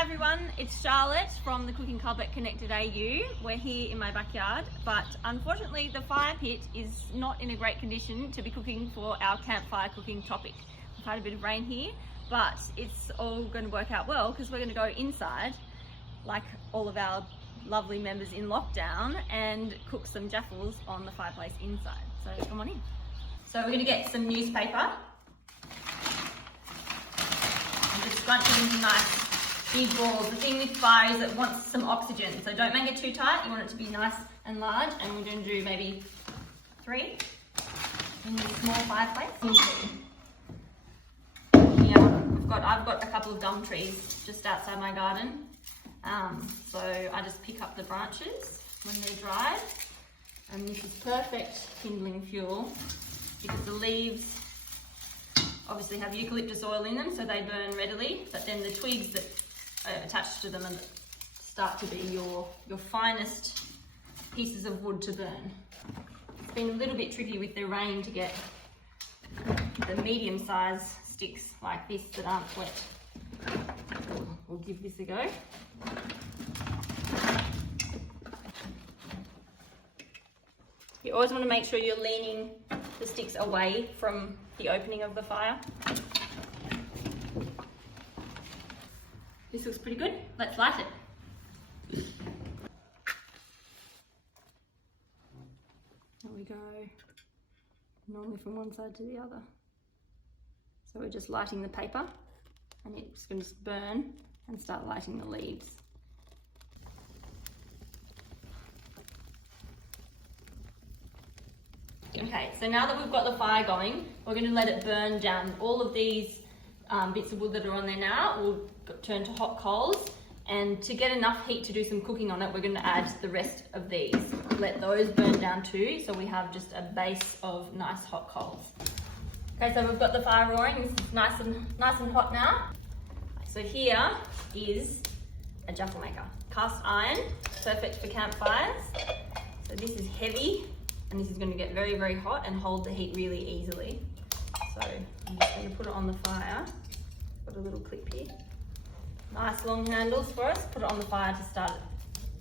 Hi everyone, it's Charlotte from the Cooking Club at Connected AU. We're here in my backyard, but unfortunately the fire pit is not in a great condition to be cooking for our campfire cooking topic. We've had a bit of rain here, but it's all going to work out well because we're going to go inside, like all of our lovely members in lockdown, and cook some jaffles on the fireplace inside. So come on in. So we're going to get some newspaper and just scrunch it into nice big balls. The thing with fire is it wants some oxygen, so don't make it too tight. You want it to be nice and large, and we're going to do maybe 3 in this small fireplace. Here I've got a couple of gum trees just outside my garden, so I just pick up the branches when they're dry, and this is perfect kindling fuel because the leaves obviously have eucalyptus oil in them, so they burn readily, but then the twigs that are attached to them and start to be your finest pieces of wood to burn. It's been a little bit tricky with the rain to get the medium-sized sticks like this that aren't wet. We'll give this a go. You always want to make sure you're leaning the sticks away from the opening of the fire. This looks pretty good. Let's light it. There we go. Normally from one side to the other. So we're just lighting the paper, and it's going to burn and start lighting the leaves. Okay, so now that we've got the fire going, we're going to let it burn down. All of these bits of wood that are on there now will turn to hot coals, and to get enough heat to do some cooking on it, we're going to add the rest of these. Let those burn down too, so we have just a base of nice hot coals. Okay, so we've got the fire roaring. This is nice and hot now. So here is a jaffle maker. Cast iron, perfect for campfires. So this is heavy, and this is going to get very, very hot and hold the heat really easily. So I'm just going to put it on the fire. Got a little clip here. Nice long handles for us. Put it on the fire to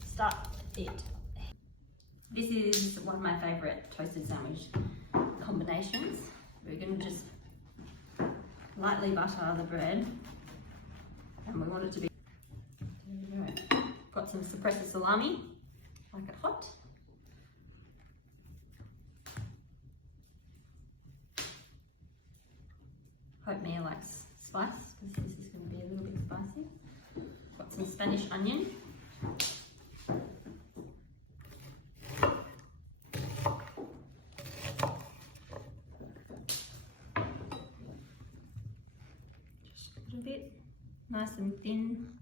start it. This is one of my favourite toasted sandwich combinations. We're going to just lightly butter the bread, and we want it to be, there we go. Got some suppressor salami, like it hot. Hope Mia likes spice, because this is going to be a little bit spicy. Got some Spanish onion. Just a little bit, nice and thin.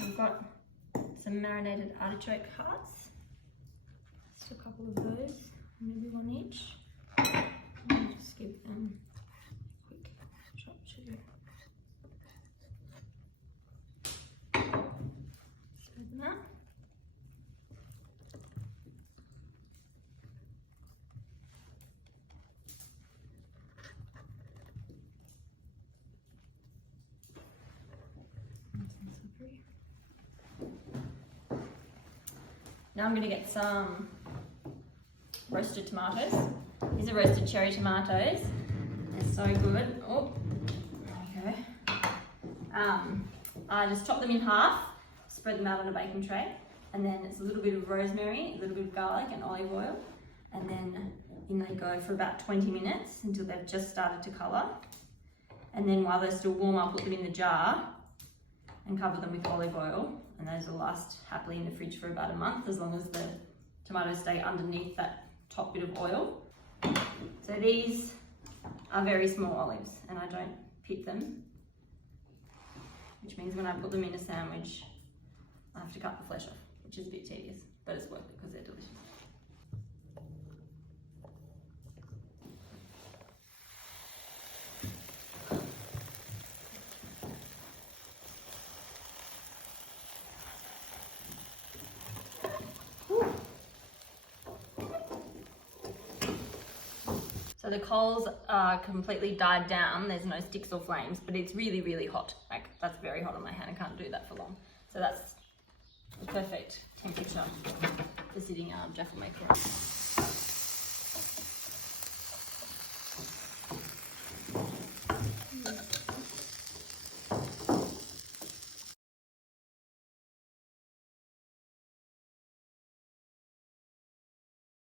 We've got some marinated artichoke hearts, just a couple of those, maybe one each. And just give them a quick chop too. Spread them out. Now I'm going to get some roasted tomatoes. These are roasted cherry tomatoes. They're so good. Oh, there we go. I just chop them in half, spread them out on a baking tray, and then it's a little bit of rosemary, a little bit of garlic and olive oil, and then in they go for about 20 minutes until they've just started to colour. And then while they're still warm, I'll put them in the jar and cover them with olive oil, and those will last happily in the fridge for about a month, as long as the tomatoes stay underneath that top bit of oil. So these are very small olives, and I don't pit them, which means when I put them in a sandwich, I have to cut the flesh off, which is a bit tedious, but it's worth it because they're delicious. So the coals are completely died down. There's no sticks or flames, but it's really, really hot. Like, that's very hot on my hand. I can't do that for long. So that's the perfect temperature for sitting jaffle maker on.